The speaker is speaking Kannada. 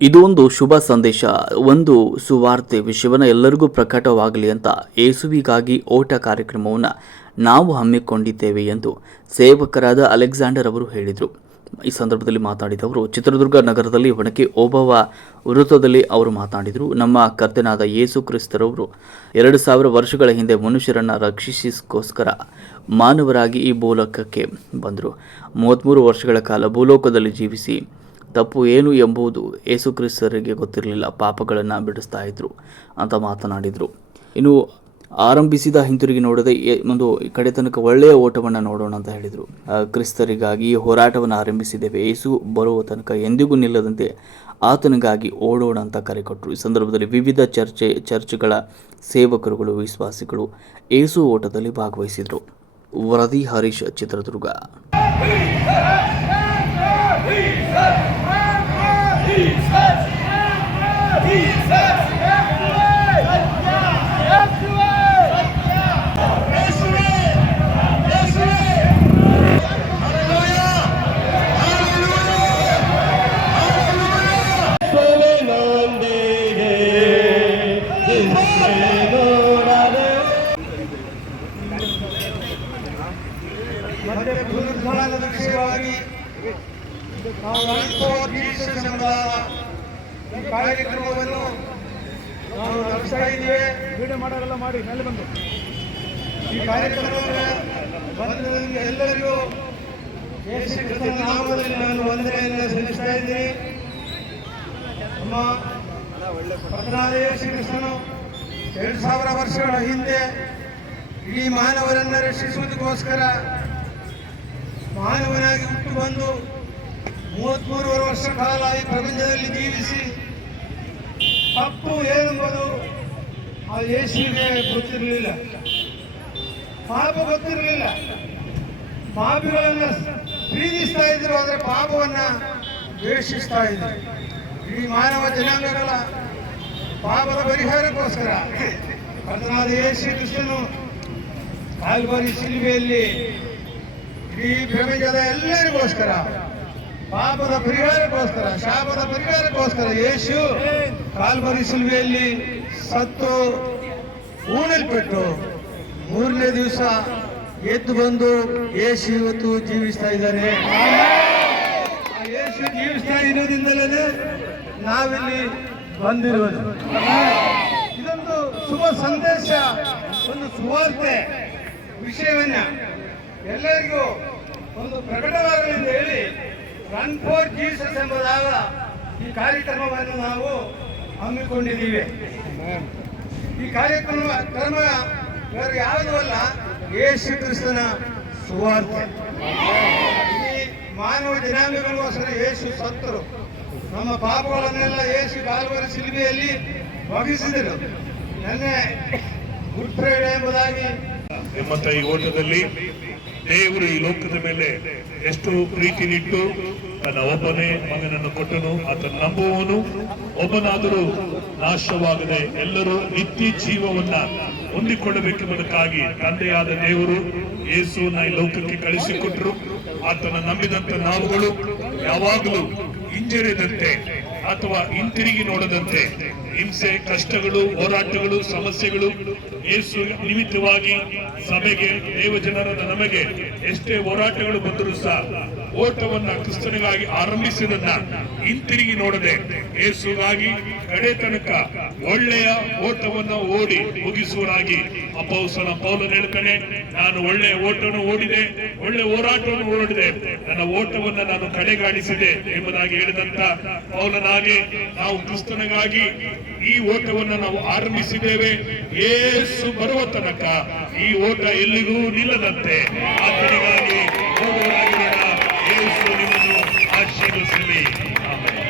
ಇದು ಒಂದು ಶುಭ ಸಂದೇಶ, ಒಂದು ಸುವಾರ್ತೆ ವಿಷಯವನ್ನು ಎಲ್ಲರಿಗೂ ಪ್ರಕಟವಾಗಲಿ ಅಂತ ಯೇಸುವಿಗಾಗಿ ಓಟ ಕಾರ್ಯಕ್ರಮವನ್ನು ನಾವು ಹಮ್ಮಿಕೊಂಡಿದ್ದೇವೆ ಎಂದು ಸೇವಕರಾದ ಅಲೆಕ್ಸಾಂಡರ್ ಅವರು ಹೇಳಿದರು. ಈ ಸಂದರ್ಭದಲ್ಲಿ ಮಾತಾಡಿದವರು ಚಿತ್ರದುರ್ಗ ನಗರದಲ್ಲಿ ಒಣಕೆ ಓಬವ್ವ ವೃತ್ತದಲ್ಲಿ ಅವರು ಮಾತಾಡಿದರು. ನಮ್ಮ ಕರ್ತನಾದ ಯೇಸು ಕ್ರಿಸ್ತರವರು ಎರಡು ಸಾವಿರ ವರ್ಷಗಳ ಹಿಂದೆ ಮನುಷ್ಯರನ್ನು ರಕ್ಷಿಸಿಗೋಸ್ಕರ ಮಾನವರಾಗಿ ಈ ಭೂಲೋಕಕ್ಕೆ ಬಂದರು. ಮೂವತ್ತ್ಮೂರು ವರ್ಷಗಳ ಕಾಲ ಭೂಲೋಕದಲ್ಲಿ ಜೀವಿಸಿ ತಪ್ಪು ಏನು ಎಂಬುದು ಯೇಸುಕ್ರಿಸ್ತರಿಗೆ ಗೊತ್ತಿರಲಿಲ್ಲ. ಪಾಪಗಳನ್ನು ಬಿಡಿಸ್ತಾ ಇದ್ದರು ಅಂತ ಮಾತನಾಡಿದರು. ಇನ್ನು ಆರಂಭಿಸಿದ ಹಿಂತಿರುಗಿ ನೋಡದೆ ಒಂದು ಕಡೆ ತನಕ ಒಳ್ಳೆಯ ಓಟವನ್ನು ನೋಡೋಣ ಅಂತ ಹೇಳಿದರು. ಕ್ರಿಸ್ತರಿಗಾಗಿ ಹೋರಾಟವನ್ನು ಆರಂಭಿಸಿದ್ದೇವೆ. ಯೇಸು ಬರುವ ತನಕ ಎಂದಿಗೂ ನಿಲ್ಲದಂತೆ ಆತನಿಗಾಗಿ ಓಡೋಣ ಅಂತ ಕರೆ ಕೊಟ್ಟರು ಈ ಸಂದರ್ಭದಲ್ಲಿ ವಿವಿಧ ಚರ್ಚೆ, ಚರ್ಚ್ಗಳ ಸೇವಕರುಗಳು, ವಿಶ್ವಾಸಿಗಳು ಏಸು ಓಟದಲ್ಲಿ ಭಾಗವಹಿಸಿದರು. ವರದಿ ಹರೀಶ್ ಚಿತ್ರದುರ್ಗ. मध्ये गुरु घराला सेवागी ನಾವು ಈ ಕಾರ್ಯಕ್ರಮವನ್ನು ನಾವು ನಡೆಸ್ತಾ ಇದ್ದೇವೆ ವಿಡಿಯೋ ಮಾಡೋರೆಲ್ಲ ಮಾಡಿ ಮೇಲೆ ಬಂದು ಈ ಕಾರ್ಯಕ್ರಮವನ್ನು ಬಂದ ಎಲ್ಲರಿಗೂ ಯೇಸು ಕ್ರಿಸ್ತನ ನಾಮದಲ್ಲಿ ನಾನು ವಂದನೆಯನ್ನು ಸಲ್ಲಿಸ್ತಾ ಇದ್ದೀನಿ ನಮ್ಮ ಕರ್ತನಾದ ಯೇಸು ಕ್ರಿಸ್ತನು ಎರಡು ಸಾವಿರ ವರ್ಷಗಳ ಹಿಂದೆ ಇಡೀ ಮಾನವರನ್ನು ರಕ್ಷಿಸುವುದಕ್ಕೋಸ್ಕರ ಮಾನವನಾಗಿ ಹುಟ್ಟು ಬಂದು ಮೂವತ್ಮೂರು ವರ್ಷ ಕಾಲ ಈ ಪ್ರಪಂಚದಲ್ಲಿ ಜೀವಿಸಿ, ತಪ್ಪು ಏನೆಂಬುದು ಆ ಯೇಸುವಿಗೆ ಗೊತ್ತಿರಲಿಲ್ಲ. ಪಾಪ ಗೊತ್ತಿರಲಿಲ್ಲ. ಪಾಪಿಗಳನ್ನು ಪ್ರೀತಿಸ್ತಾ ಇದ್ರು, ಆದರೆ ಪಾಪವನ್ನು ದ್ವೇಷಿಸ್ತಾ ಇದ್ರು. ಈ ಮಾನವ ಜನಾಂಗಗಳ ಪಾಪದ ಪರಿಹಾರಕ್ಕೋಸ್ಕರ ಕರ್ತನಾದ ಯೇಸು ಕೃಷ್ಣನು ಕಾಲ್ಬರಿ ಶಿಲ್ಬೆಯಲ್ಲಿ ಈ ಪ್ರಪಂಚದ ಎಲ್ಲರಿಗೋಸ್ಕರ ಪಾಪದ ಪರಿಹಾರಕ್ಕೋಸ್ಕರ, ಶಾಪದ ಪರಿಹಾರಕ್ಕೋಸ್ಕರ ಯೇಸು ಕಾಲ್ವರಿ ಸುಲ್ವೆಯಲ್ಲಿ ಸತ್ತು ಊಣಲ್ಪಟ್ಟು ಮೂರನೇ ದಿವಸ ಎದ್ದು ಬಂದು ಯೇಸು ಇವತ್ತು ಜೀವಿಸ್ತಾ ಇದ್ದಾನೆ. ಯೇಸು ಜೀವಿಸ್ತಾ ಇರೋದ್ರಿಂದಲೇ ನಾವಿಲ್ಲಿ ಬಂದಿರುವುದು ಇದೊಂದು ಶುಭ ಸಂದೇಶ, ಒಂದು ಸುವಾರ್ತೆ, ವಿಷಯವನ್ನ ಎಲ್ಲರಿಗೂ ಒಂದು ಪ್ರಕಟವಾಗಲಿ ಅಂತ ಹೇಳಿ ರನ್ ಫಾರ್ ಜೀಸಸ್ ಎಂಬುದಾದ ಈ ಕಾರ್ಯಕ್ರಮವನ್ನು ನಾವು ಹಮ್ಮಿಕೊಂಡಿದ್ದೀವಿ. ಈ ಕಾರ್ಯಕ್ರಮ ಕ್ರಮ ಬೇರೆ ಯಾವುದೂ ಅಲ್ಲ, ಯೇಸು ಕ್ರಿಸ್ತನ ಸುವಾರ್ತೆ. ಈ ಮಾನವ ಜನಾಂಗಗಳಿಗೋಸ್ಕರ ಯೇಸು ಸತ್ತರು. ನಮ್ಮ ಪಾಪಗಳನ್ನೆಲ್ಲ ಯೇಸು ಕಾಲುವರ ಶಿಲ್ಬೆಯಲ್ಲಿ ವಹಿಸಿದರು ನೆನ್ನೆ ಗುಡ್ ಫ್ರೈಡೆ ಎಂಬುದಾಗಿ ನಿಮ್ಮ ಈ ಓಟದಲ್ಲಿ ದೇವರು ಈ ಲೋಕದ ಮೇಲೆ ಎಷ್ಟು ಪ್ರೀತಿ ನಿಟ್ಟು ತನ್ನ ಒಬ್ಬನೇ ಮಗನನ್ನು ಕೊಟ್ಟನು, ಆತನ ನಂಬುವವನು. ಒಬ್ಬನಾದರೂ ನಾಶವಾಗದೆ ಎಲ್ಲರೂ ನಿತ್ಯ ಜೀವವನ್ನ ಹೊಂದಿಕೊಳ್ಳಬೇಕೆಂಬುದಕ್ಕಾಗಿ ತಂದೆಯಾದ ದೇವರು ಯೇಸುವನ್ನ ಈ ಲೋಕಕ್ಕೆ ಕಳಿಸಿಕೊಟ್ಟರು ಆತನ ನಂಬಿದಂತ ನಾವುಗಳು ಯಾವಾಗಲೂ ಹಿಂಜರಿದಂತೆ ಅಥವಾ ಹಿಂತಿರುಗಿ ನೋಡದಂತೆ ಹಿಂಸೆ ಕಷ್ಟಗಳು ಹೋರಾಟಗಳು ಸಮಸ್ಯೆಗಳು ಯೇಸು ನಿಮಿತ್ತವಾಗಿ ಸಭೆಗೆ ದೇವಜನರಾದ ನಮಗೆ ಎಷ್ಟೇ ಹೋರಾಟಗಳು ಬಂದರೂ ಸಹ ಓಟವನ್ನ ಕ್ರಿಸ್ತನಿಗಾಗಿ ಆರಂಭಿಸಿದನ್ನ ಹಿಂತಿರುಗಿ ನೋಡದೆ ಯೇಸುಗಾಗಿ ಕಡೆ ತನಕ ಒಳ್ಳೆಯ ಓಟವನ್ನ ಓಡಿ ಮುಗಿಸುವರಾಗಿ ಅಪೌಸನ ಪೌಲನ್ ಹೇಳ್ತಾನೆ, ನಾನು ಒಳ್ಳೆಯ ಓಟವನ್ನು ಓಡಿದೆ, ಒಳ್ಳೆ ಹೋರಾಟವನ್ನು ಓಡಿದೆ, ನನ್ನ ಓಟವನ್ನ ನಾನು ಕಡೆಗಾಣಿಸಿದೆ ಎಂಬುದಾಗಿ ಹೇಳಿದಂತ ಪೌಲನಾಗಿ ನಾವು ಕ್ರಿಸ್ತನಿಗಾಗಿ ಈ ಓಟವನ್ನ ನಾವು ಆರಂಭಿಸಿದ್ದೇವೆ ಏಸು ಬರುವ ತನಕ ಈ ಓಟ ಎಲ್ಲಿಗೂ ನಿಲ್ಲದಂತೆ. ಆತನಿಗಾಗಿ ಓಡುವರಾಗಿರೋಣ ಏಸು ನಿಮ್ಮನ್ನು ಆಶೀರ್ವದಿಸಲಿ ಆಮೆನ್